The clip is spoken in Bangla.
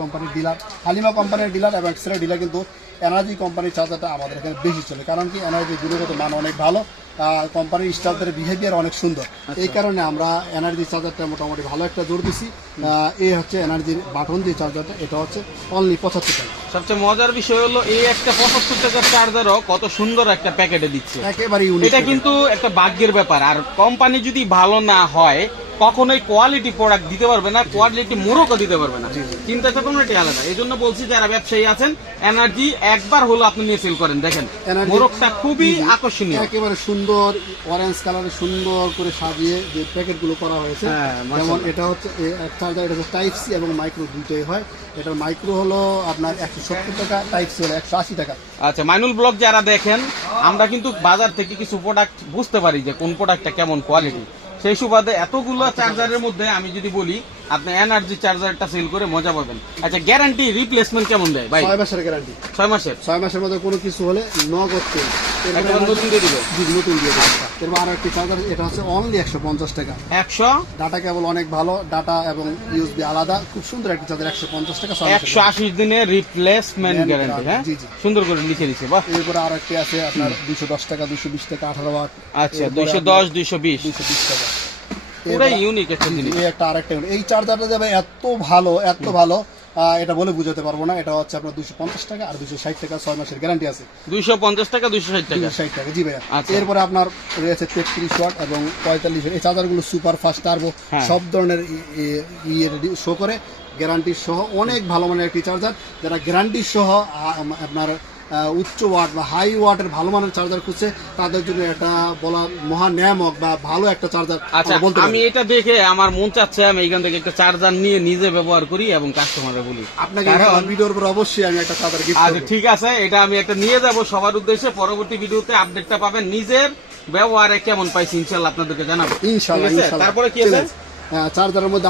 কোম্পানির ডিলার, হালিমা কোম্পানির ডিলার এবং এক্সেলের ডিলার কিন্তু এনার্জি কোম্পানির চার্জারটা আমাদের এখানে বেশি চলে, কারণ কি এনার্জির গুণগত মান অনেক ভালো, কোম্পানির স্টাফদের বিহেভিয়ার অনেক সুন্দর। এই কারণে আমরা এনার্জি চার্জারটা মোটামুটি ভালো একটা জোর দিছি। এই হচ্ছে এনার্জির বাটন দিয়ে চার্জারটা, এটা হচ্ছে অনলি 75 টাকা। সবচেয়ে মজার বিষয় হলো এই একটা 75 টাকার চার্জারও কত সুন্দর একটা প্যাকেটে দিচ্ছে, একেবারে ইউনিক। এটা কিন্তু একটা ভাগ্যের ব্যাপার। আর কোম্পানি যদি ভালো না হয় কখনোই কোয়ালিটি প্রোডাক্ট দিতে পারবে না, কোয়ালিটি মোড়কও দিতে পারবে না, চিন্তা চেতনাটি আলাদা। এই জন্য বলছি যারা ব্যবসায়ী আছেন এনার্জি একবার হলো আপনি নিয়ে সেল করেন, দেখেন মোড়কটা খুবই আকর্ষণীয়, একেবারে সুন্দর অরেঞ্জ কালারে সুন্দর করে সাজিয়ে যে প্যাকেটগুলো করা হয়েছে। যেমন এটা হচ্ছে চার্জার, এটা হচ্ছে টাইপ সি এবং মাইক্রো দুটোই হয়। এটার মাইক্রো হলো আপনার 170 টাকা, টাইপ সি হলো 180 টাকা। আচ্ছা, মাইনুল ব্লগ যারা দেখেন, আমরা কিন্তু বাজার থেকে কিছু প্রোডাক্ট বুঝতে পারি যে কোন প্রোডাক্টটা কেমন কোয়ালিটি। সেই সুবাদে এতগুলো চার্জারের মধ্যে আমি যদি বলি আপনি এনার্জি চার্জারটা সেল করে মজা পাবেন। আচ্ছা, গ্যারান্টি রিপ্লেসমেন্ট কেমন দেয় ভাই? 6 মাসের গ্যারান্টি। 6 মাসের? 6 মাসের মধ্যে কোনো কিছু হলে নগদ পেয়ে নতুন দিয়ে দিবে। নতুন দিয়ে দেবে। এরপর আর একটি চার্জার, এটা হচ্ছে অনলি 150 টাকা। 100 ডাটা কেবল অনেক ভালো, ডাটা এবং ইউএসবি আলাদা, খুব সুন্দর একটি চার্জার। 150 টাকা, 180 দিনের রিপ্লেসমেন্ট গ্যারান্টি। হ্যাঁ, সুন্দর করে লিখে দিছে। বাহ। এরপরে আর একটি আছে আপনার 210 টাকা, 220 টাকা, 18 ওয়াট। আচ্ছা, 210, 220 টাকা। পুরাই ইউনিক একটা জিনিস। এই একটা আরেকটা, এই চার্জারটা যাবে এত ভালো, এত ভালো, এটা বলে বুঝাতে পারবো না। এটা হচ্ছে আপনার 250 টাকা আর 260 টাকা, 6 মাসের গ্যারান্টি আছে। 250 টাকা, 260 টাকা, 260 টাকা, জি ভাইয়া। আচ্ছা। এরপরে আপনার রয়েছে 33 ওয়াট এবং 45 ওয়াট। এই চার্জারগুলো সুপার ফাস্ট টার্বো, সব ধরনের শো করে, গ্যারান্টি সহ অনেক ভালো মানের একটি চার্জার। যারা গ্যারান্টি সহ আপনার উচ্চ ওয়াট বা হাই ওয়াটের ভালো মানের চার্জার খুঁজছে, তাদের জন্য এটা বলা মহা নিয়ামক বা ভালো একটা চার্জার। আচ্ছা, আমি এটা দেখে আমার মন চাচ্ছে আমি এখান থেকে একটা চার্জার নিয়ে নিজে ব্যবহার করি এবং কাস্টমারকে বলি। আপনাকে ভিডিওর উপর অবশ্যই আমি একটা চার্জার গিফট করব। আচ্ছা, ঠিক আছে, এটা আমি একটা নিয়ে যাব সবার উদ্দেশ্যে। পরবর্তী ভিডিওতে আপডেটটা পাবেন, নিজের ব্যবহারে কেমন পাইছি ইনশাআল্লাহ আপনাদেরকে জানাবো। ইনশাআল্লাহ। তারপরে কি আছে? চার্জারের মধ্যে